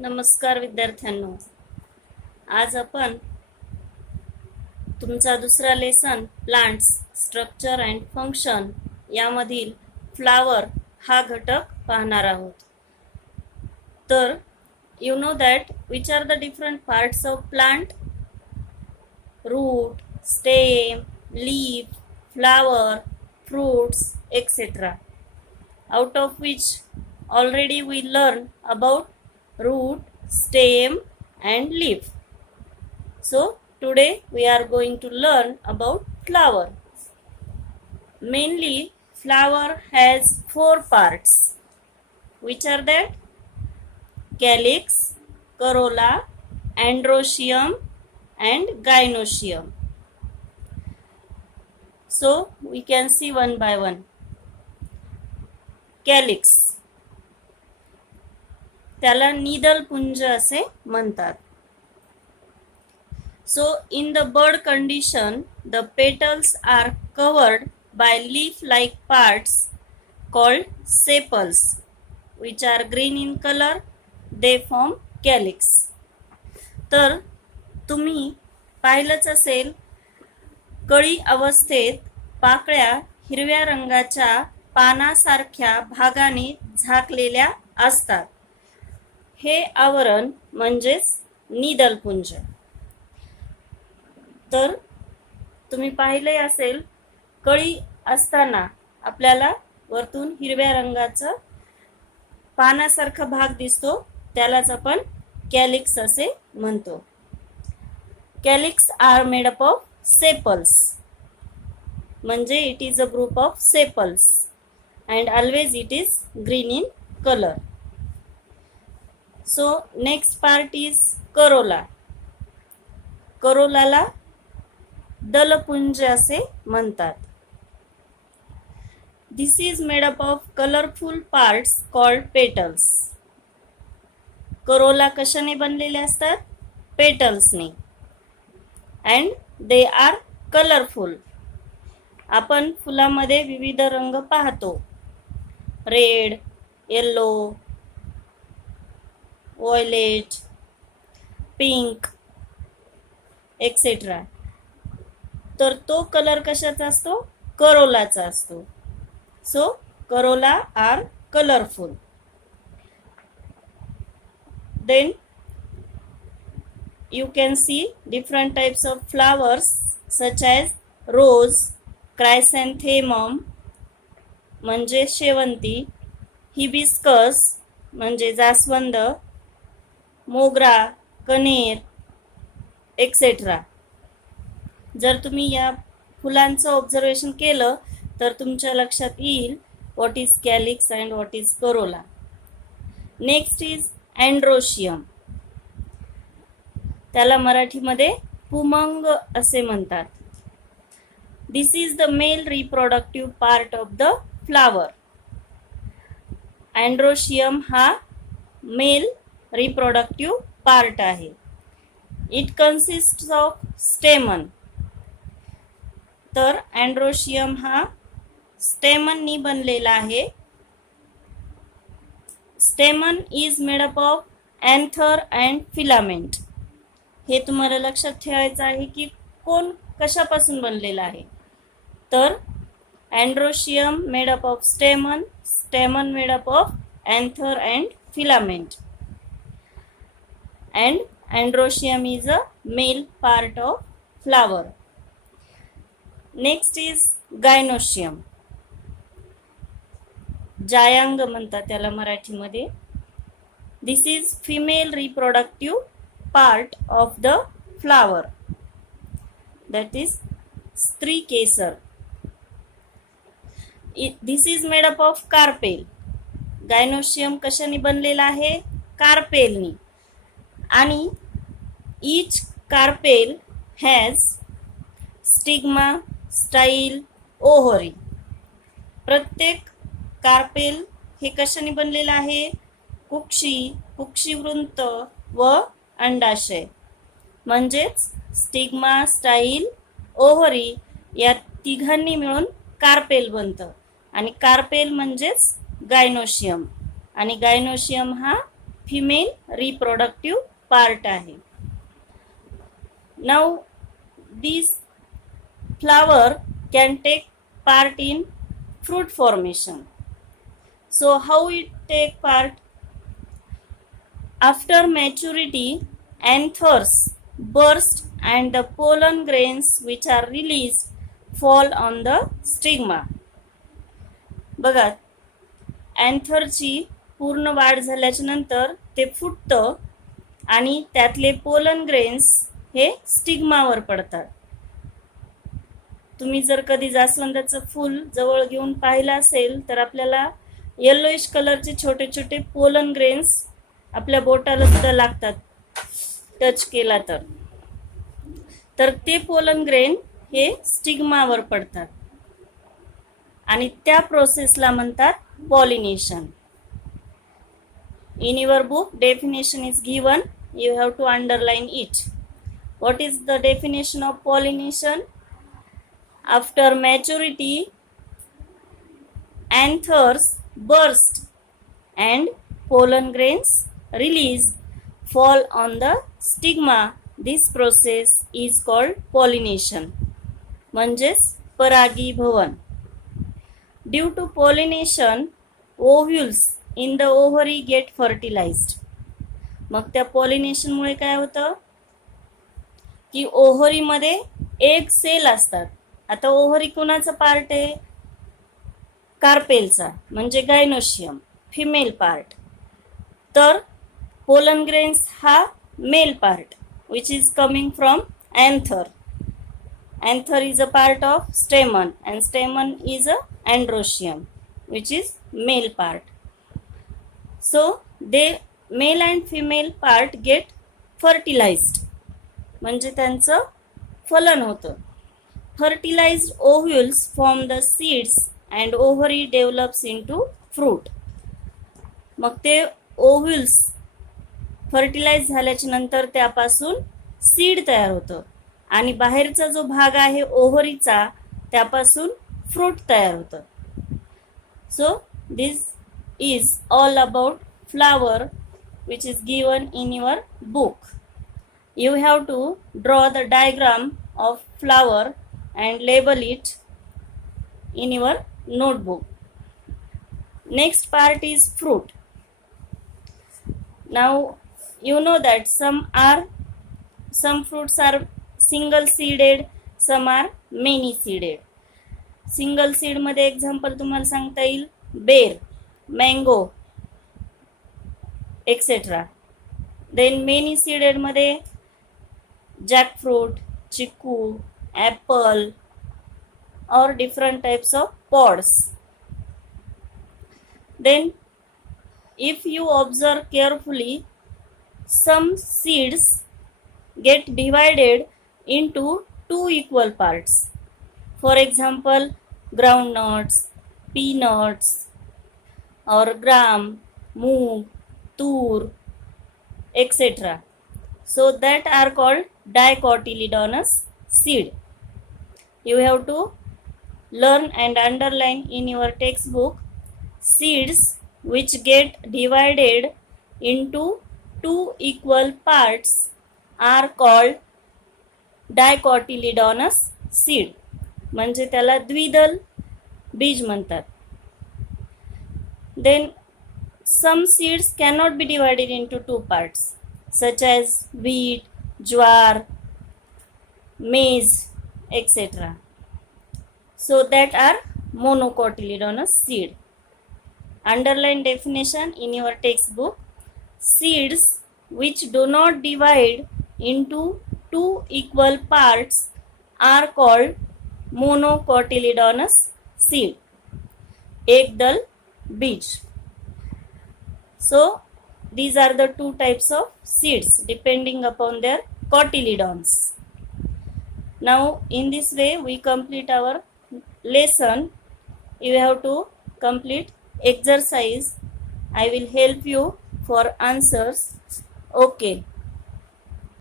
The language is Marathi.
नमस्कार विद्यार्थ्यांनो, आज आपण तुमचा दुसरा lesson plants structure and function यामधील फ्लावर हा घटक पाहणार आहोत. तर you know that which are the different parts of plant? Root, stem, leaf, flower, fruits, etc. Out of which already we learned about root, stem and leaf. So today we are going to learn about flower. Mainly flower has four parts. Which are that? Calyx, corolla, androecium and gynoecium. So we can see one by one. Calyx, त्याला नीदल पुंज असे म्हणतात. So in the bud condition, the petals are covered by leaf-like parts called sepals, which are green in color. They form calyx. तर तुम्ही पाहिलंच असेल, कळी अवस्थेत पाकळ्या हिरव्या रंगाच्या पानासारख्या भागाने झाकलेल्या असतात. हे आवरण म्हणजेच नीदलपुंज. तर तुम्ही पाहिले असेल, कळी असताना आपल्याला वरतून हिरव्या रंगाचा पानासारखा भाग दिसतो, त्यालाच आपण कॅलिक्स असे म्हणतो. Calyx are made up of sepals, म्हणजे it is a group of sepals and always it is green in colour. So next part is corolla. करोलाला दलपुंज असे म्हणतात. This is made up of colourful parts called petals. Corolla कशाने बनलेले असतात? पेटल्सने. And they are colourful. आपण फुलामध्ये विविध रंग पाहतो, red, yellow, violet, pink etcetera. तर तो कलर कशाचा असतो? करोलाचा असतो. So Corolla R colourful. Then you can see different types of flowers such as rose, chrysanthemum म्हणजे शेवंती, हिबिस्कस म्हणजे जास्वंद, मोगरा, कनेर एक्सेट्रा. जर तुम्ही या फुलांचं ऑब्झर्वेशन केलं तर तुमच्या लक्षात येईल what is calyx and what is corolla. Next is androecium. त्याला मराठीमध्ये पुमंग असे म्हणतात. This is the male reproductive part of the flower. Androecium हा मेल रिप्रोडक्टिव्ह पार्ट आहे. It consist of stamen. तर अँड्रोशियम हा स्टेमननी बनलेला आहे. Stamen is made up of anther and filament. हे तुम्हाला लक्षात ठेवायचं आहे की कोण कशापासून बनलेला आहे. तर androecium made up of stamen, stamen made up of anther and filament, and androecium is a male part of flower. Next is gynoecium. जायांग म्हणतात त्याला मराठीमध्ये. This is female reproductive part of the flower, that is स्त्री केसर. This is made up of carpel. गायनोशियम कशाने बनलेला आहे? कार्पेलनी. आणि each carpel has stigma, style, ovary. प्रत्येक कार्पेल हे कशाने बनलेला आहे? कुक्षी, कुक्षीवृंत व अंडाशय. म्हणजेच स्टिग्मा, स्टाईल, ओव्हरी या तिघांनी मिळून कार्पेल बनतं. आणि कार्पेल म्हणजेच गायनोशियम. आणि गायनोशियम हा फिमेल रिप्रोडक्टिव्ह पार्ट आहे. Now this flower can take part in fruit formation. So how it take part? After maturity, anthers burst and the pollen grains which are released fall on the stigma. बघा, अँथरची पूर्ण वाढ झाल्याच्या नंतर ते फुटतं आणि त्यातले पोलन ग्रेन्स हे स्टिग्मावर पडतात. तुम्ही जर कधी जास्वंदाचं फूल जवळ घेऊन पाहिलं असेल तर आपल्याला येलोइश कलरचे छोटे छोटे पोलन ग्रेन्स आपल्या बोटाला सुद्धा लागतात टच केला तर ते पोलन ग्रेन हे स्टिग्मावर पडतात आणि त्या प्रोसेसला म्हणतात pollination. In your book definition is given, you have to underline it. What is the definition of pollination? After maturity, anthers burst and pollen grains release fall on the stigma. This process is called pollination. म्हणजेच परागीभवन. Due to pollination, ovules in the ovary get fertilized. मग त्या pollination मुळे काय होतं की ओव्हरीमध्ये एक सेल असतात. आता ओव्हरी कोणाचा पार्ट आहे? कार्पेलचा, म्हणजे गायनोशियम, फिमेल पार्ट. तर पोलन ग्रेन्स हा male part which is coming from anther. Anther is a part of स्टेमन and stamen is a androecium which is male part. So they male and female part get fertilized, म्हणजे त्यांचं फलन होतं. Fertilized ovules form the seeds and ovary develops into fruit. मग ते ओव्ह्युल्स फर्टिलाइज झाल्याच्या नंतर त्यापासून सीड तयार होतं आणि बाहेरचा जो भाग आहे ओव्हरीचा त्यापासून फ्रूट तयार होतं. So this is all about flower which is given in your book. You have to draw the diagram of flower and label it in your notebook. Next part is fruit. Now you know that some fruits are single seeded, some are many seeded. Single seed मध्ये एक्झाम्पल तुम्हाला सांगता येईल बेर, mango etcetera. Then many seeded मध्ये jackfruit, chikoo, apple or different types of pods. Then if you observe carefully, some seeds get divided into two equal parts. For example, groundnuts, peanuts or gram, moong, tur, etc. So that are called dicotyledonous seed. You have to learn and underline in your textbook seeds which get divided into two equal parts are called dicotyledonous seed. म्हणजे त्याला द्विदल बीज म्हणतात. Then some seeds cannot be divided into two parts such as wheat, jowar, maize, etc. So that are monocotyledonous seed. Underline definition in your textbook. Seeds which do not divide into two equal parts are called monocotyledonous seed. Ekdal beej. So these are the two types of seeds depending upon their cotyledons. Now in this way we complete our lesson. You have to complete exercise. I will help you for answers. Okay.